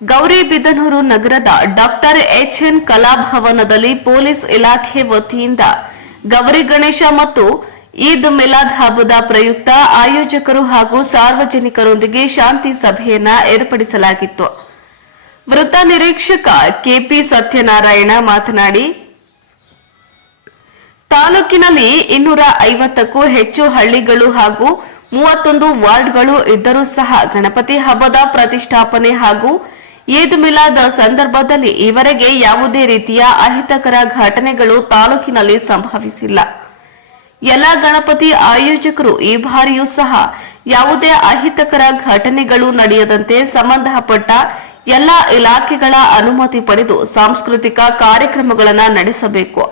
ಗೌರಿಬಿದನೂರು ನಗರದ doctor H N ಕಲಾಭವನದಲ್ಲಿ police ಇಲಾಖೆ ವತಿಯಿಂದ ಗೌರಿ ಗಣೇಶ ಮತ್ತು ಈದ್ ಮಿಲಾದ್ ಹಬ್ಬದ ಪ್ರಯುಕ್ತ ಆಯೋಜಕರು ಹಾಗೂ ಸಾರ್ವಜನಿಕರೊಂದಿಗೆ ಶಾಂತಿ ಸಭೆಯನ್ನ ಏರ್ಪಡಿಸಲಾಗಿತ್ತು. ವೃತ್ತ ನಿರೀಕ್ಷಕ ಕೆಪಿ ಸತ್ಯನಾರಾಯಣ ಮಾತನಾಡಿ, ತಾಲೂಕಿನಲ್ಲಿ 250ಕ್ಕೂ ಹೆಚ್ಚು ಹಳ್ಳಿಗಳು ಹಾಗೂ 31 ವಾರ್ಡ್ಗಳು ಇದ್ದರೂ ಸಹ ಗಣಪತಿ ಹಬ್ಬದ ಪ್ರತಿಷ್ಠಾಪನೆ ಹಾಗೂ ಈದ್ ಮಿಲಾದ್ ಸಂದರ್ಭದಲ್ಲಿ ಈವರೆಗೆ ಯಾವುದೇ ರೀತಿಯ ಅಹಿತಕರ ಘಟನೆಗಳು ತಾಲೂಕಿನಲ್ಲಿ ಸಂಭವಿಸಿಲ್ಲ. ಎಲ್ಲ ಗಣಪತಿ ಆಯೋಜಕರು ಈ ಬಾರಿಯೂ ಸಹ ಯಾವುದೇ ಅಹಿತಕರ ಘಟನೆಗಳು ನಡೆಯದಂತೆ ಸಂಬಂಧಪಟ್ಟ ಎಲ್ಲ ಇಲಾಖೆಗಳ ಅನುಮತಿ ಪಡೆದು ಸಾಂಸ್ಕೃತಿಕ ಕಾರ್ಯಕ್ರಮಗಳನ್ನು ನಡೆಸಬೇಕು.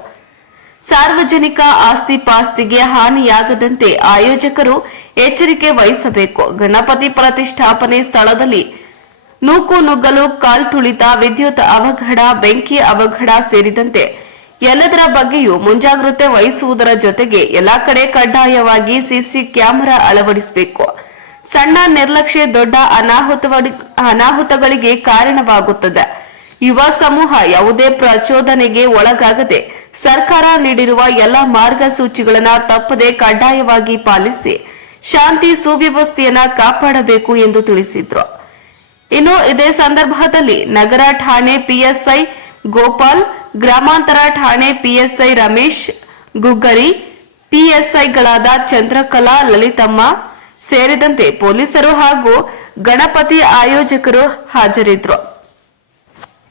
ಸಾರ್ವಜನಿಕ ಆಸ್ತಿ ಪಾಸ್ತಿಗೆ ಹಾನಿಯಾಗದಂತೆ ಆಯೋಜಕರು ಎಚ್ಚರಿಕೆ ವಹಿಸಬೇಕು. ಗಣಪತಿ ಪ್ರತಿಷ್ಠಾಪನೆ ಸ್ಥಳದಲ್ಲಿ ನೂಕು ನುಗ್ಗಲು, ಕಾಲ್ತುಳಿತ, ವಿದ್ಯುತ್ ಅವಘಡ, ಬೆಂಕಿ ಅವಘಡ ಸೇರಿದಂತೆ ಎಲ್ಲದರ ಬಗ್ಗೆಯೂ ಮುಂಜಾಗ್ರತೆ ವಹಿಸುವುದರ ಜೊತೆಗೆ ಎಲ್ಲಾ ಕಡೆ ಕಡ್ಡಾಯವಾಗಿ ಸಿಸಿ ಕ್ಯಾಮೆರಾ ಅಳವಡಿಸಬೇಕು. ಸಣ್ಣ ನಿರ್ಲಕ್ಷ್ಯ ದೊಡ್ಡ ಅನಾಹುತಗಳಿಗೆ ಕಾರಣವಾಗುತ್ತದೆ. ಯುವ ಸಮೂಹ ಯಾವುದೇ ಪ್ರಚೋದನೆಗೆ ಒಳಗಾಗದೆ ಸರ್ಕಾರ ನೀಡಿರುವ ಎಲ್ಲ ಮಾರ್ಗಸೂಚಿಗಳನ್ನು ತಪ್ಪದೆ ಕಡ್ಡಾಯವಾಗಿ ಪಾಲಿಸಿ ಶಾಂತಿ ಸುವ್ಯವಸ್ಥೆಯನ್ನ ಕಾಪಾಡಬೇಕು ಎಂದು ತಿಳಿಸಿದ್ರು. ಇನ್ನು ಇದೇ ಸಂದರ್ಭದಲ್ಲಿ ನಗರ ಠಾಣೆ ಪಿಎಸ್ಐ ಗೋಪಾಲ್, ಗ್ರಾಮಾಂತರ ಠಾಣೆ ಪಿಎಸ್ಐ ರಮೇಶ್ ಗುಗ್ಗರಿ, ಪಿಎಸ್ಐಗಳಾದ ಚಂದ್ರಕಲಾ, ಲಲಿತಮ್ಮ ಸೇರಿದಂತೆ ಪೊಲೀಸರು ಹಾಗೂ ಗಣಪತಿ ಆಯೋಜಕರು ಹಾಜರಿದ್ದರು.